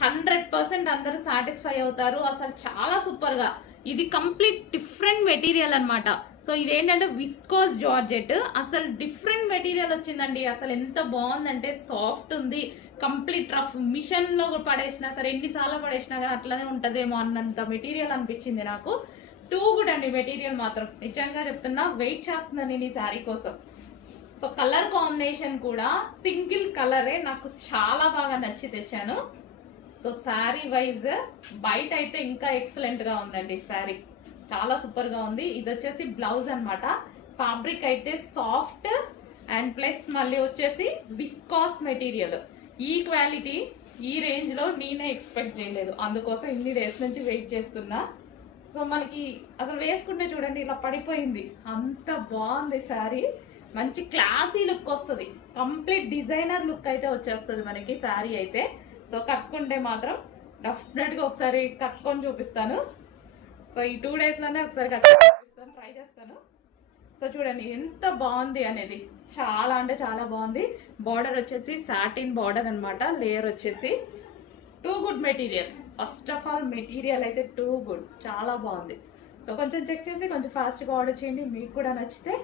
100% అందరూ సాటిస్ఫై అవుతారు. అసలు చాలా సూపర్ గా, ఇది కంప్లీట్ డిఫరెంట్ మెటీరియల్ అన్నమాట. సో ఇదేంటంటే విస్కోస్ జార్జెట్, అసలు డిఫరెంట్ మెటీరియల్ వచ్చిందండి. అసలు ఎంత బాగుందంటే సాఫ్ట్ ఉంది, కంప్లీట్ రఫ్, మిషన్ లో పడేసినా సరే ఎన్నిసార్లు పడేసినా కానీ అట్లనే ఉంటదేమో అన్నంత మెటీరియల్ అనిపించింది నాకు. టూ గుడ్ అండి మెటీరియల్ మాత్రం, నిజంగా చెప్తున్నా. వెయిట్ చేస్తున్నాను నేను ఈ శారీ కోసం. సో కలర్ కాంబినేషన్ కూడా సింగిల్ కలరే నాకు చాలా బాగా నచ్చి తెచ్చాను. సో శారీ వైజ్ బయట అయితే ఇంకా ఎక్సలెంట్ గా ఉందండి శారీ, చాలా సూపర్ గా ఉంది. ఇది వచ్చేసి బ్లౌజ్ అన్నమాట. ఫ్యాబ్రిక్ అయితే సాఫ్ట్ అండ్ ప్లస్ మళ్ళీ వచ్చేసి విస్కాస్ మెటీరియల్. ఈ క్వాలిటీ ఈ రేంజ్ లో నేనే ఎక్స్పెక్ట్ చేయలేదు, అందుకోసం ఇన్ని డేస్ నుంచి వెయిట్ చేస్తున్నా. సో మనకి అసలు వేసుకుంటే చూడండి ఇలా పడిపోయింది, అంత బాగుంది శారీ. మంచి క్లాసీ లుక్ వస్తుంది, కంప్లీట్ డిజైనర్ లుక్ అయితే వచ్చేస్తుంది మనకి శారీ అయితే. సో కట్టుకుంటే మాత్రం డెఫినెట్ గా ఒకసారి కట్టుకొని చూపిస్తాను. సో ఈ 2 days లోనే ఒకసారి కట్టుకొని చూపిస్తాను, ట్రై చేస్తాను. సో చూడండి ఎంత బాగుంది అనేది, చాలా అంటే చాలా బాగుంది. బార్డర్ వచ్చేసి సాటిన్ బార్డర్ అన్నమాట, లేయర్ వచ్చేసి too good material. First of all material అయితే టూ గుడ్, చాలా బాగుంది. సో కొంచెం చెక్ చేసి కొంచెం ఫాస్ట్గా ఆర్డర్ చేయండి, మీకు కూడా నచ్చితే